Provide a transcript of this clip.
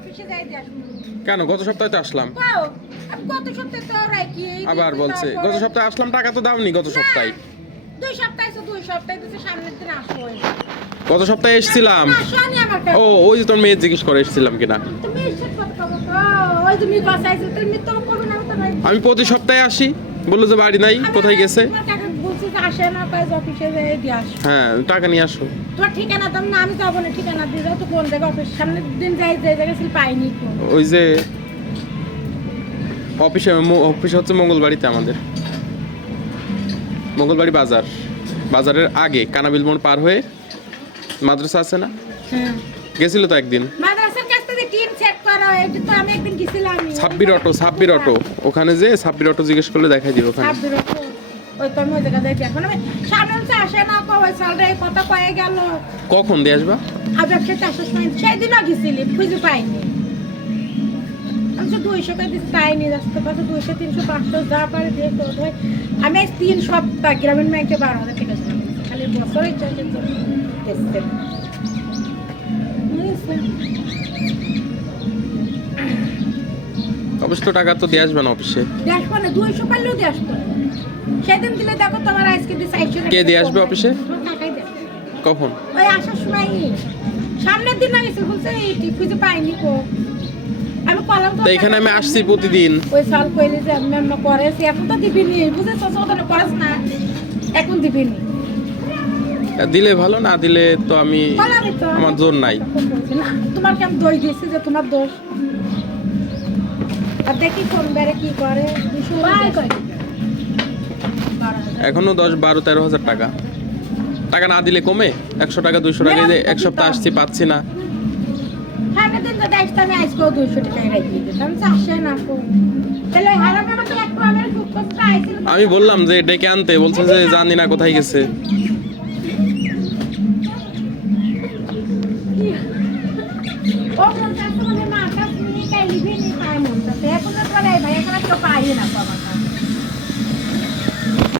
অফিসে যাই দিয়ে আসবো। কেন গত সপ্তাহে তো আসলাম। পাও আমি গত সপ্তাহে তো রাখি আবার বলছে গত সপ্তাহে আসলাম, টাকা তো দাওনি গত সপ্তাহে। 2 সপ্তাহ তো সামনের দিন আসবো। গত সপ্তাহে এসেছিলাম। আসনি আমার কাছে। ও ওই যে তোর মেয়ে জিজ্ঞেস করে এসেছিলাম কিনা। তুমি এসব কথা বলো তো। ওই তুমি বাসাইছো তুমি তো করবে না তো নাই। আমি প্রতি সপ্তাহে আসি, বললো যে বাড়ি নাই, কোথায় গেছে। তোমার টাকা বলছি যে আসে না পাই অফিসে যাই দিয়ে আসো। হ্যাঁ টাকা নিয়ে আসো। তোমার ঠিকানা দাম না আমি যাবো না, ঠিকানা দিয়ে যাও তো কোন জায়গা অফিস সামনের দিন যাই জায়গা ছিল পাইনি তো। ওই যে অফিস হচ্ছে মঙ্গলবাড়িতে আমাদের, মঙ্গলবাড়ি বাজার, বাজারের আগে কানাবিল মোড় পার হয়ে মাদ্রাসা আছে না, হ্যাঁ গেছিল তো একদিন। মাদ্রাসার কাছ থেকে টিম চেক করা এটা তো আমি একদিন গেছিলাম। সাব্বির অটো ওখানে যে সাব্বির অটো জিজ্ঞেস করলে দেখাই দিবে ওখানে। সাব্বির অটো ওই তো আমি ওই জায়গা যাই এখন আমি সামনে হচ্ছে আসে না কই সালরে কথা কয়ে গেল। কখন দিয়ে আসবা? আর ব্যবসাতে আসার সময় সেই দিনও গেছিলি খুঁজে পাইনি। আমি তো 200 করে দিচ্ছি পাইনি, রাস্তা পাশে 200 300 500 যা পারে দিয়ে তো হয়। আমি 3 সপ্তাহ গ্রামীণ ব্যাংকে 12,000 টাকা জমা দিয়েছি খালি বছরের চাইতে তো দেখছেন। অবশ্য তো টাকা তো দিয়ে আসবে না অফিসে। দিয়ে আসবো না 200 পারলেও দিয়ে আসবো না। সেদিন দিলে দেখো তোমার আজকে দিয়ে 400 কে দিয়ে আসবে অফিসে? তোমার টাকাই দেবে। কখন? ওই আসার সময় সামনের দিন না গেছে বলছে এই খুঁজে পাইনি কো। আমি কলাম তো এখানে আমি আসছি প্রতিদিন। ওই সাল কইলে যে আমি আমরা করেছি এখন তো দিবিনি বুঝেছো ওখানে করাস না এখন দিবিনি। দিলে ভালো, না দিলে তো আমি বলাবি তো আমার জোর নাই। তোমার কেমন দোষ দিয়েছি যে তোমার দোষ। আর দেখি কোন বেড়ে কি করে এখনো 10 12 13 হাজার টাকা, টাকা না দিলে কমে 100 টাকা 200 টাকা, যে এক সপ্তাহ আসছি পাচ্ছি না। সামনের দিন তো দেখতে আমি আজকেও 200 টাকা রেখে দিতাম আসে না কো। তাহলে হারাম আমাকে একটু আমার খুব কষ্ট আইছিল। আমি বললাম যে ডেকে আনতে, বলছে যে জানি না কোথায় গেছে। ও মন চাচ্ছে মানে মা কাছে নিয়ে কাই লিবি নি পায় মন চাচ্ছে এখন তো ভাই এখন তো পাই না বাবা।